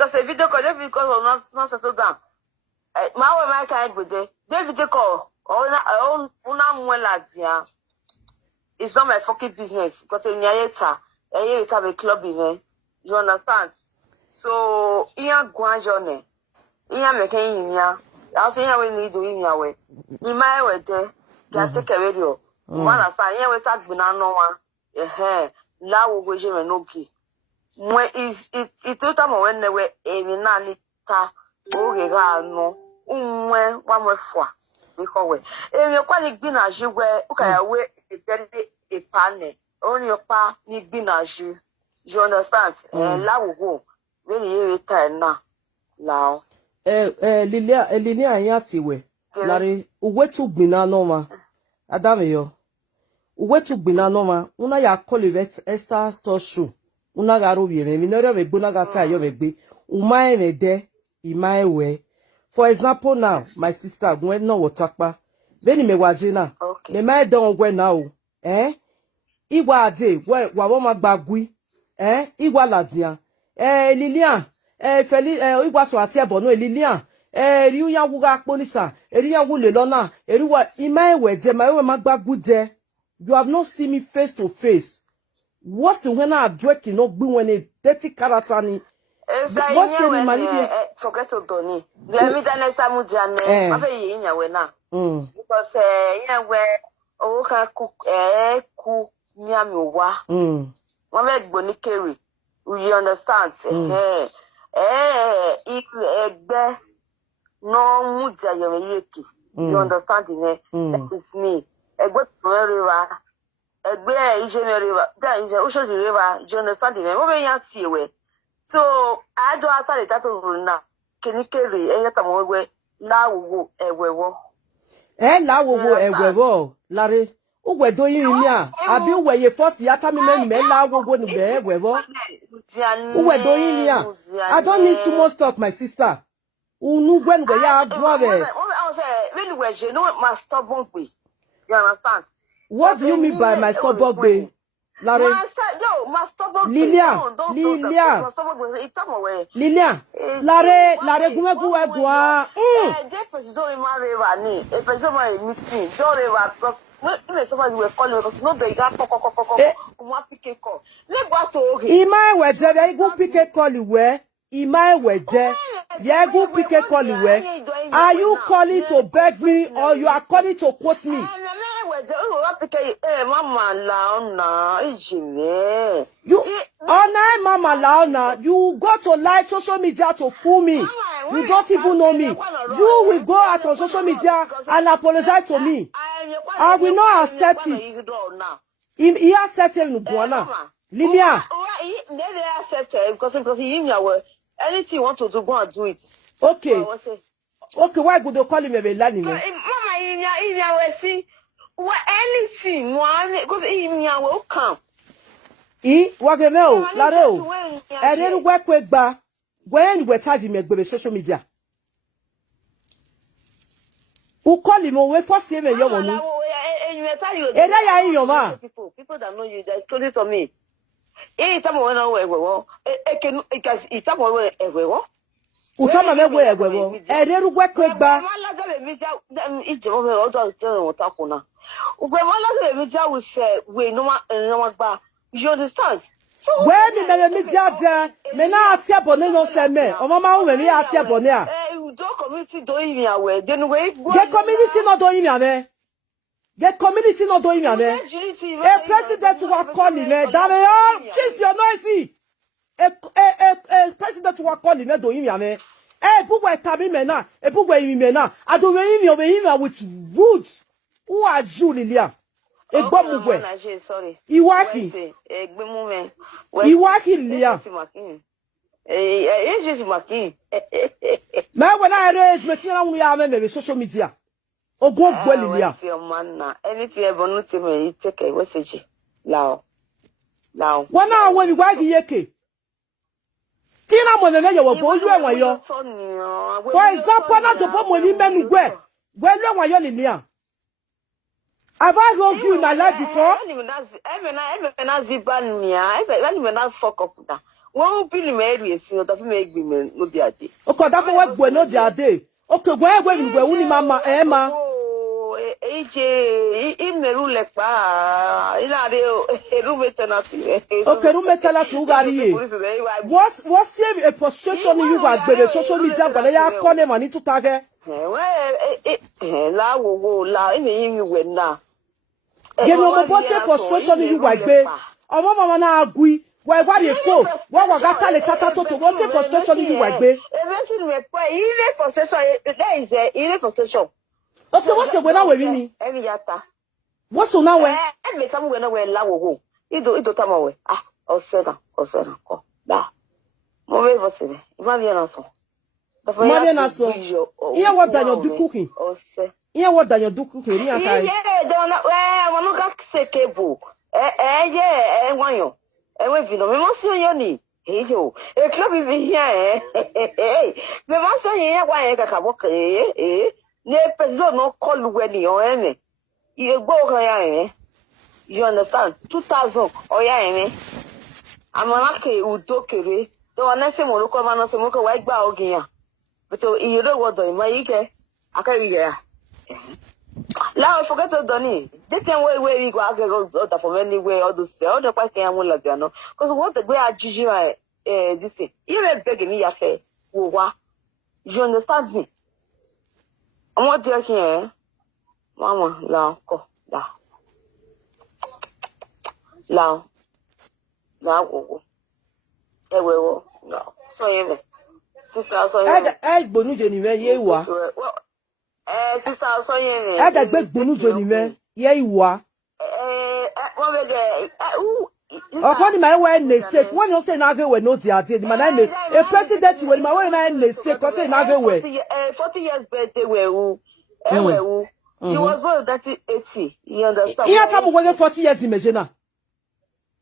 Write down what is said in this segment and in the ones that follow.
Because a video call, every call will not settle down. My kind with the video call, una mwelazia. It's not my fucking business. Because in Yayeta, I have a club event. You understand? So, iya guanjone. Iya making ya. I say, we need to in your way. In my way, there, can take a radio. One of I never talk banana one. La wo go je me no ki. When it total when they were a minanita, Ogega no, one more for because if you're quite been as you were, okay, away a pane, only your pa need been as you understand? La will go when you return now. Lao. Lilia, Yati we, Larry, uwe to binanoma, Adamio. Uwe to binanoma, una ya colivet Esther Toshu. Una garu yeme minore we guna gata yo we umae me de imae we. For example now, my sister gwen no wotakpa. Beni me wajina. Me mae don gwen now. Iwa ade wa wo magbagui. Iwa ladia. Lilian. Iwa so ati ebo no Lilian. Riu ya wuga ponisa. Eri ya wule lona. Eriwa imae we de mae we magbagu de. You have not seen me face to face. What's the when I drink no be when a dirty character ni? What's the man? Forget to Tony. Let me tell you something. I'm very in your na. Because yeah, where oh can cook cook nyami wa. Mama boni carry. You understand? If egbe no muja yeki. You understand me? That is me. Egbe tomorrow. Egbe January then Usho the river John Sunday we yan see we so I do after that na kenikeri eyata mo we la wo ewewo la wo ewewo lare ugwe do yin mi a abi ugwe ye force yata mi me la wo ni be ewewo ugwe do yin mi a I don't need too much talk my sister unu gwen go ya agbo be I say when we je no must stubborn we you understand. What do you mean by my stubborn way? Larry. Lilia. Larry, gwa. Jefferson don't even river ni. If I don't want meeting, don't river because even somebody will call because no they got one pick call. Let go to Ima we there go pick call you Ima we there. Yeah, go pick a call you. Are you calling to beg me or you are calling to quote me? Mama Launa, you Mama Launa, you go to live social media to fool me. You don't even know me. You will go out on social media and apologize to me. I will not accept it. He accepted in Guana. Lilia. Never accepted because he in your anything you want to do, go and do it. Okay. Okay, why would you call him a lady? Mama, in your see. What anything one because in your will come. Wagano, Laro. I didn't work with ba when we're charging me with social media. Who call him away for saving your money? People that know you, they told it to me. Time when I can it's someone everywhere. Utama mewe egwebo. Ederu gwekwe gba. It's the moment I don't tell what happened. Ugwemala media will say we no gba. You understand? So when the media there, me na ati abone no se me. O mama wo me ati abone a. You don't community do imi awe. Then we the community no do imi ame. The community no do imi ame. A president will call me me. Dame yo, cheese your noisy. A president will call me me do imi ame. Bugwe tabi me na. Bugwe imi me na. Ado we imi with roots. Who are you, Lilia? Sorry. Iwaki. Iwaki, Lilia. Just maki. Man, when I raise material, we are maybe social media. Oh, go, Lilia. Anything ever not to me, take a message. Now. 1 hour when you wag yeke. Tina, when the mayor will go, you and yo. For example, not the bomb when you men where. Well, no, why you're Lilia. Have I wronged you in my life before? One pili me see no that make me no the ade. Okay, that for work no the ade. Okay, where uni mama Emma. Oh, meru le pa. Ila de roommate na ti. Okay, roommate na ti ugari. What's a frustration you got be social media but ya call them and to tag. La wo la imi we na. Ye no mo say frustration you got be. Omo mama na agui. Why you go? Why got le tata to what's the frustration you got be? Frustration there is a frustration. Okay, what's the weather we ni? Every yata. What's so now we? Me tamu we na we la wo. Ido tama we. Ah, osena ko. Da. Mo we vosebe. Ma bien na so. Ma bien na so. Here what Daniel do cooking? Ose. Here what Daniel do cooking? Ni akai. Yeah, don't we no ga sekebo. Yeah, wanyo. We vino me mo so yo ni. Yo. E club bi here Me mo so yen wa yen kakabo ne person no call when you eme. You go kan you understand? 2000 oya amanake udokere. Do na se mo lo ko ma no se mo ko wa gba ogiyan. But you know what do my ike akari ya. Now forget to doni. They can where you go out from anywhere all those all the question am la dia no. Because what the way I judge this thing. You may beg me ya fe. Wo you understand me? I'm not joking, Mama, la, go, la. La. La, go. No. So, yeah, sister, so yeah. Bonu Jeniwe, ye wa. Sister, so yeah. Bonu Jeniwe, ye wa. What again? Upon my way, mistake. When you say Naga, we know the idea. My name is a president. When my way, mistake. What say Naga way? 40 years birthday, where he was born in 80. You understand? He had come 40 years in Megena.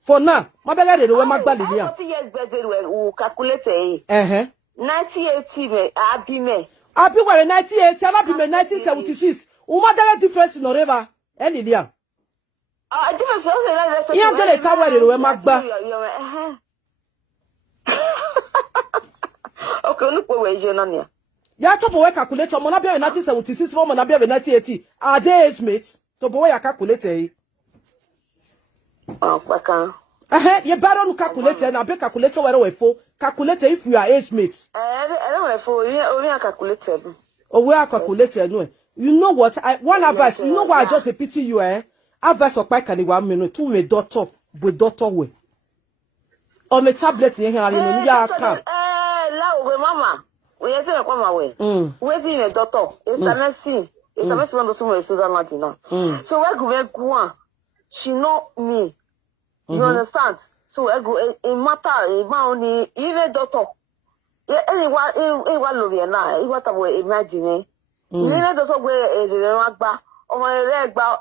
For now, my belly, the way my belly, 40 years birthday, we calculate 1980, I'll be wearing 1980, I'll be 1976. Umada difference in Oreva, any year. I didn't say You get a tower in Magba. Okay, look where you're on here. Ya to boy calculate on Monabia in 1976 for Monabia in 1980. Are they age mates? To boy a calculate. Oh, Paka. You better look calculate and I be calculator where we for calculate if we are age mates. I don't know for we are calculated. Oh, we are calculated. No, you know what? One advice, you know why I just pity you, Advice of Pike and 1 minute, 2 me daughter with daughter way. Or me tablet in here, and you are come. Mama. We are saying, come away. We're seeing a daughter. It's a messy. It's a messy one to some Susan Martina. So I go, she know me. You understand? So I go, a matter, a money, even daughter. Anyone, love you now. What about imagine? You know, the way a ragba or my leg bow,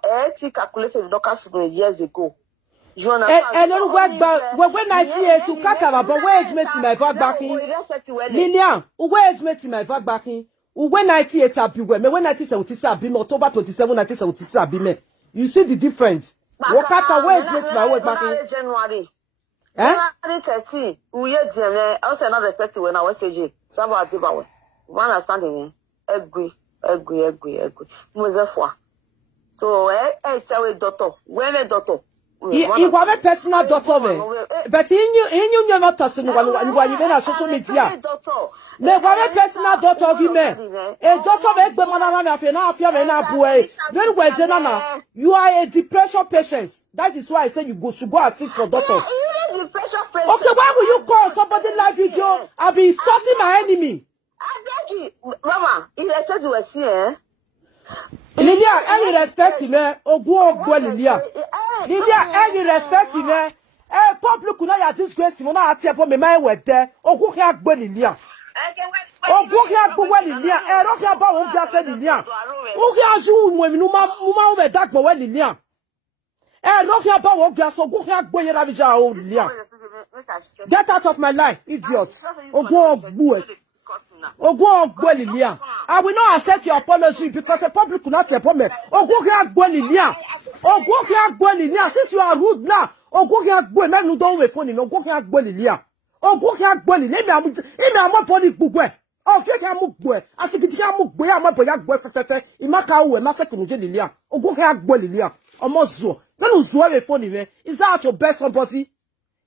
calculated the doctors years ago. You understand? And then when I see it to cut out, but where is making my back backing? Lilian, where is making my back backing? When I see it, when I see 77, October 27, 1977, you see the difference. What cut away is making my work backing? January. January 13, we had I also not expecting when I was saying, Jabba Zimbabwe. One understanding, agree. Muzefwa. So, I tell a daughter, when a daughter. You have a personal daughter, but you never touch anyone when you on social media. Me have a personal daughter of you, a daughter of very well, Jenna. You are a depression patient. That is why I say you should go and seek for daughter. Okay, why will you call somebody like you, Joe? I'll be insulting my enemy. I beg you, Mama, you respect you see, Lilia, any respect me, Ogo Lilia. Lilia, any respect me. Public could not disgrace him. I tell me my word there. Ogo here, Lilia. Ogo here, Lilia. I don't care about what just said Lilia. Ogo you when you over that boy Lilia. I don't care about what just so go here, boy, Lilia. Get out of my life, idiot. Ogo, Lilia. I will not accept your apology because the public will not support me. Lilia. Lilia. Since you are rude now, man, you don't wait for me. Lilia. Ogun ya gboli le mi amu body gbugwe. O ke ya mu gbo e. Asikiti ya mu gbo ya mo boya gbo fefefe. Imaka uwe ma se kunuje lilia. Ogun ya gboli lilia. Omo zuo. Nanu zuo we phone me. Is that to beg somebody?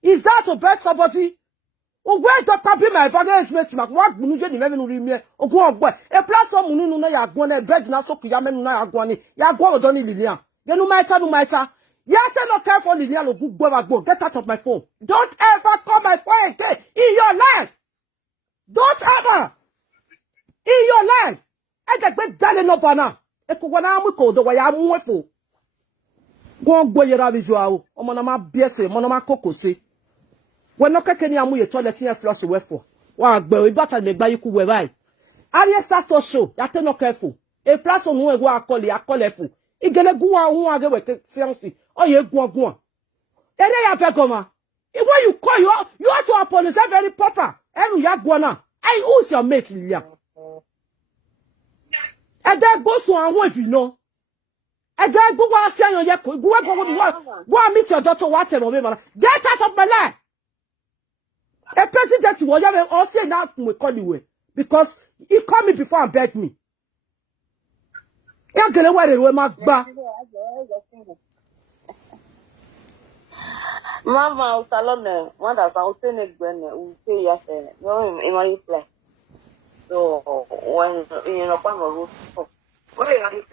Is that to beg somebody? Ogwe to papi my engagement mak wa gbunuje ni me nu ri mi e. Ogun ogbo e. E platform nu na ya gbon na beg na so ku ya menu na ya gbon ni. Ya gbon odo ni lilia. Genu maita. Yes, I don't care for Lilian or good boy. Get out of my phone. Don't ever call my phone again in your life. Don't ever. In your life. I get big darling no bana. Eko wana amu ko do wa ya mu efo. Go gbo yera visual. Omo na ma biese, mo na ma kokose. We no keke ni amu ye toilet here flush we for. Wa gbe we bata me gba yiku we bai. Ariel start to show. Ya te no careful. E place on we go akole fu. Igele guwa hu age we fiancé. Oh, you go. Then I have when you call you have to apologize very proper. Every yagwana. I who's your mate, Lilia? And then go to and if you know. And then go and say your yako. Go and meet your daughter, whatever. Get out of my life. A president will never all say now we call you because he called me before and begged me. You're gonna wear it my back. Mama, salon, one that's out in it when we say yes, no, in my play. So, when you know, what are you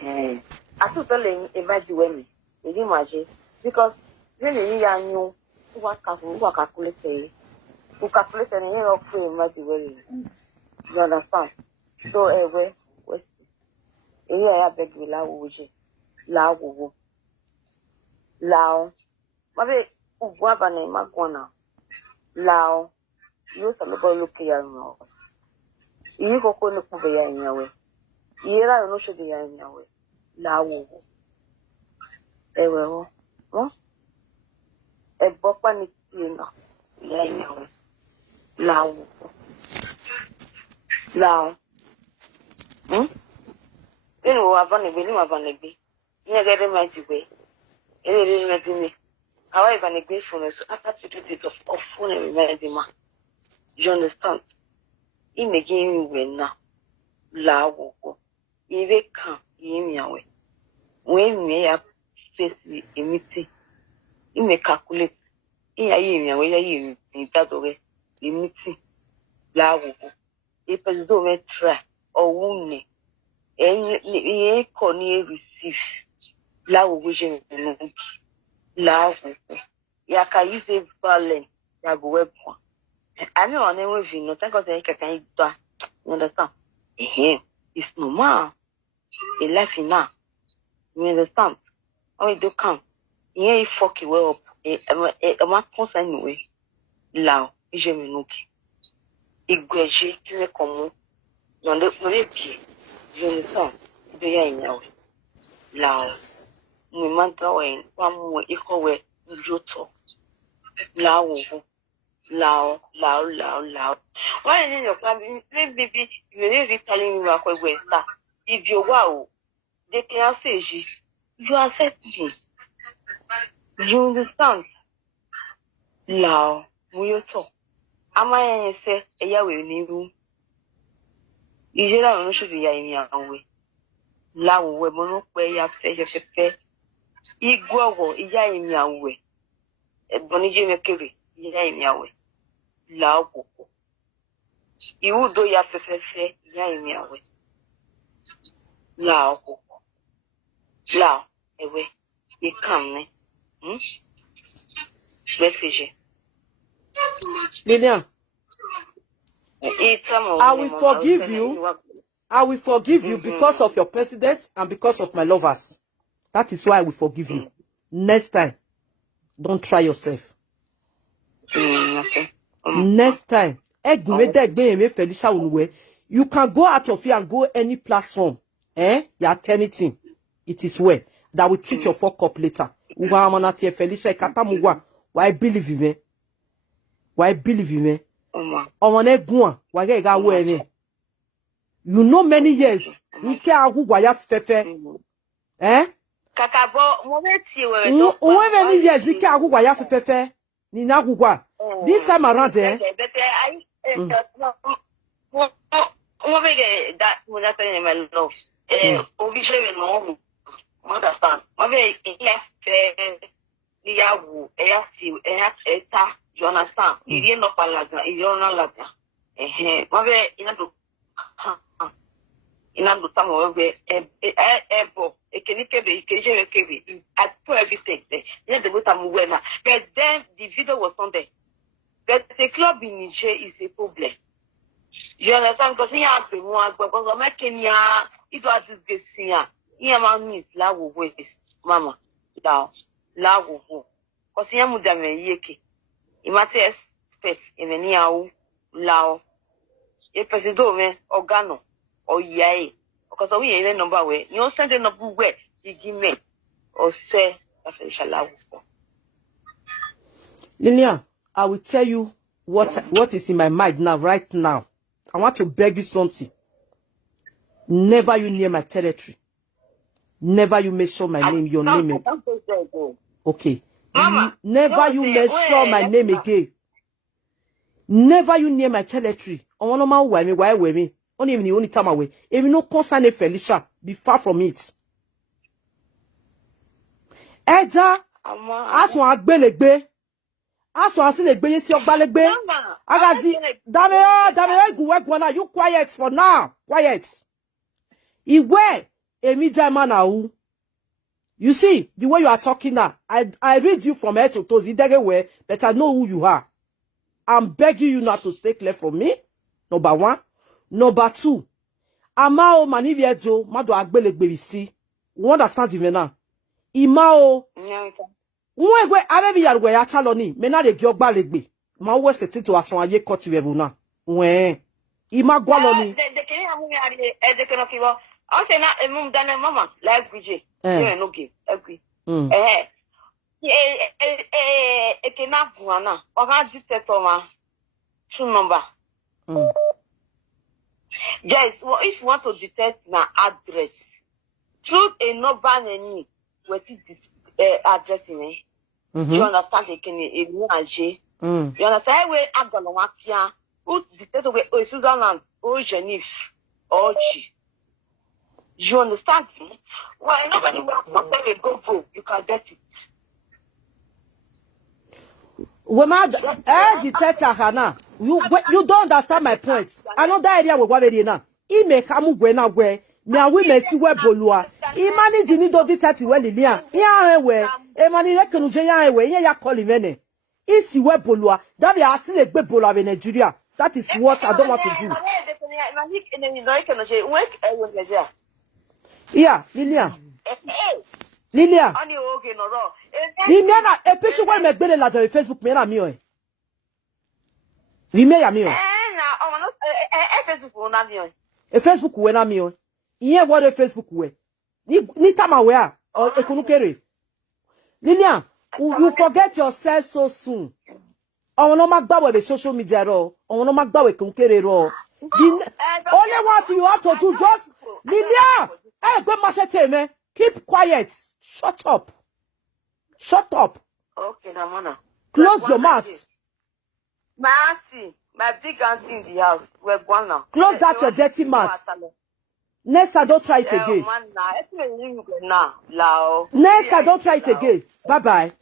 play? I took telling imagine women, imagine, because really, I knew what calculate, who calculate and you know, free imagine women. You understand? So, anyway, I beg you, Lao, Lao. Mabe ugwaba na imagwana lao yo salobo look ya no iyi koko no kube ya nyawe ira no shodi ya nyawe lawo ewe ho e bopa ni tina ya nyawe lao inu wabane bi nyagere majiwe ele na however, negation is after 2 days of phone and reminding ma. You understand? In the game you win now. La woko. Even come in your way. When we have face a meeting, you may calculate. In a year, where you in that way, the meeting. La woko. If a do try or wound me, and ye can receive. La woko. Love, ya can use a violent, ya go web one. I mean, on everything, no thank God, I can do. You understand? It's normal. A life in now. You understand? How you do come? Yeah, fuck you well up. A man concern way. Lao, je me noki. Igweje, tu me comme. Non, de pied. You understand? Do ya in your way. Lao. We manta when one more equal way Joto. Lao. Why in your family, baby, you really telling me what we start. If you wow, they can say you accept me. You understand? Lao, we talk. Am I say a year will need room? Is it not should be in your way? Lao, we mono pay up say. Igwago iya imiawe bonije mekere iya imiawe la okoko iwudo ya fefefe iya imiawe la okoko la ewe ikamne message Lilian, I will forgive you. I will forgive you because of your president and because of my lovers. That is why I will forgive you. Next time, don't try yourself. Next time, Felicia, you can go out of here and go any platform. You are anything. It is well that will treat your fuck up later. Felicia, why believe you, me? Why believe you, me? You know many years. Kakabo, many years, ni na gugwa This time around, eh? What that when I say my love? Obviously, no. Understand? Maybe you understand? You know, palaga, you don't know laga. Maybe inando tamo we ebo ekenikebe ikeje I put everything there. You know the tamu wema. But then the video was on there. But the club in Niger is a problem. You understand? Because you have to move because I'm making ya. It was this here. You man needs la wo we mama now la wo wo. Because you mu dame yeke. You must expect in any au lao. E presido me organo. Or yay, because we ain't number way. You send a number where you give me or say Felicia. Lilia, I will tell you what is in my mind now, right now. I want to beg you something. Never you near my territory. Never you mention my name, your name. Okay. Mama, never you mention my name again. Never you near my territory. I want to know why me. Only even the only time away. If you no concern Felicia, be far from it. Eda, aso agbelegbe. Aso asilegbe yesi ogbalegbe. Agazi, dame guwegwana, you quiet for now. Quiet. Iwe, emi jamana u. You see, the way you are talking now, I read you from head to toe, way, but I know who you are. I'm begging you not to stay clear from me. Number one. Number two, Amao maniviejo mado agbelegbe si. You understand even now? Imao. Unwe arebi yarwe ya taloni. Mena de giogba legbe. Ma we seti to ason aye koti wevu na. Unwe. Ima gwaloni. De kini amu ya de kono kiwo. O se na emu dane mama like BJ. You no give. Agree. Ekena buana. Oga dictator ma. True number. Yes, well, if you want to detect my address, through a number and what is this addressing me? You understand? You understand? Where I'm gonna walk here, who detect away Switzerland, or Geneva, or G. You understand me? Well, nobody wants to go, you can get it. Woman, detect Hana. You don't understand my point. I know that area with what now. He may come when we now we may see where Bolua. He managed to need to detect well in here. Yeah, where a man reckon Jaya way, yeah, call him any. Is he where Bolua? That we are still a good Bola in Nigeria. That is what I don't want to do. Yeah, Lilia. Lilia. Lilia, a picture where make better as a Facebook me na mi. Rime ya mi o. Facebook na mi o. E Facebook we na mi o. Iye what a Facebook we. Ni tama we a o ekunu kere. Lilia, you forget yourself so soon. Àwọn no magba we social media ro. Àwọn no magba we ekunu kere ro. Only what you have to do just Lilia. Go machete me. Keep quiet. Shut up. Shut up. Okay, Namana. Close your mouth. My auntie, my big auntie in the house, we're gone now. Close that your dirty mouth. Next time, don't try it again. Next time, don't try it again. Bye-bye.